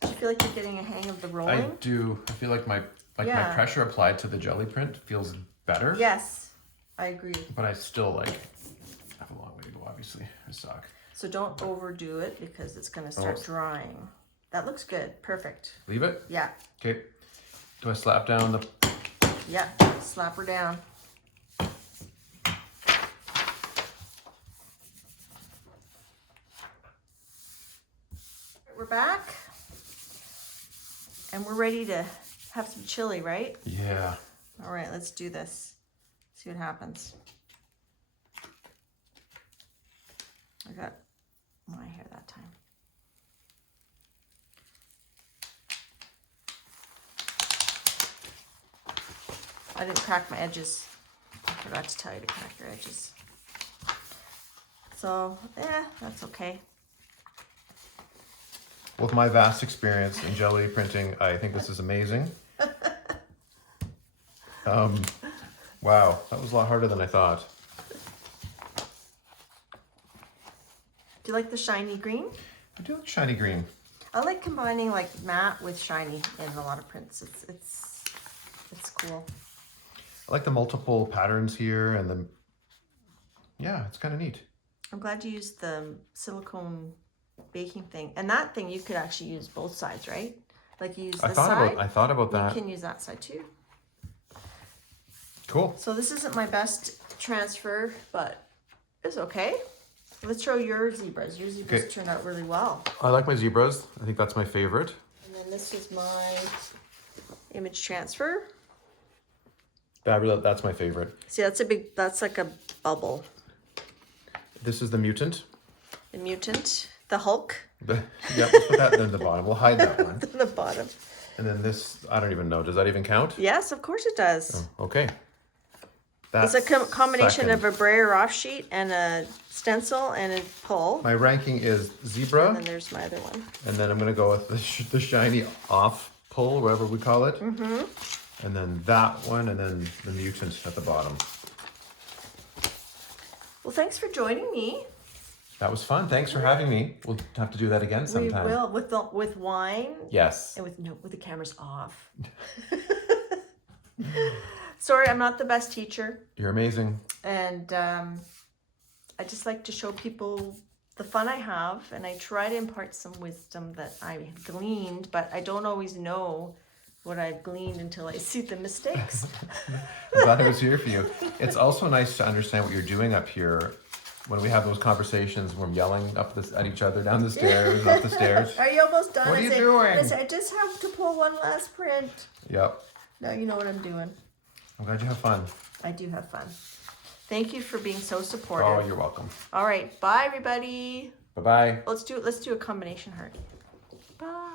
Do you feel like you're getting a hang of the I rolling? do. I feel like my Yeah. pressure applied to the jelly print feels better. Yes, I agree. But I still have a long way to go, obviously. I suck. So don't overdo it because it's gonna start Oh. drying. That looks good, perfect. Leave it? Yeah, Okay. Do I slap down the... yeah, slap her down. We're back. And we're ready to have some chili, right? Yeah. All right, let's do this. See what happens. I got my hair that time. I didn't crack my edges. I forgot to tell you to crack your edges. So, yeah, that's okay. With my vast experience in jelly printing, I think this is amazing. Wow, that was a lot harder than I thought. Do you like the shiny green? I do like shiny green. I like combining like matte with shiny in a lot of prints. It's cool. I like the multiple patterns here and the, yeah, it's kind of neat. I'm glad you used the silicone baking thing. And that thing you could actually use both sides, right? Like you use this side. I thought about You that. can use that side too. Cool. So this isn't my best transfer, but it's okay. Let's show your zebras. Your zebras Okay. turned out really well. I like my zebras. I think that's my favorite. And then this is my image transfer. That's my favorite. See, that's like a bubble. This is the mutant. The mutant, the Hulk, Yeah, let's put that in the bottom. We'll hide that one. at the bottom. And then this, I don't even know. Does that even count? Yes, of course it does. Oh, okay. It's That's a combination second. of a brayer off sheet and a stencil and a pull. My ranking is zebra, And then there's my other one. and then I'm gonna go with the shiny off pull, whatever we call it. Mm-hmm. And then that one, and then the mutant at the bottom. Well, thanks for joining me. That was fun. Thanks for having me. We'll have to do that again sometime. We will with wine Yes. and with the cameras off. Sorry, I'm not the best teacher, You're amazing. and I just like to show people the fun I have, and I try to impart some wisdom that I gleaned, but I don't always know what I've gleaned until I see the mistakes. I'm glad I was here for you. It's also nice to understand what you're doing up here when we have those conversations where I'm yelling at each other down the stairs, up the stairs. Are you almost done? What are I you say, doing? I say, I just have to pull one last print. Yep. Now you know what I'm doing. I'm glad you have fun. I do have fun. Thank you for being so supportive. Oh, you're welcome. All right, bye everybody. Bye-bye. Let's do a combination heart. Bye.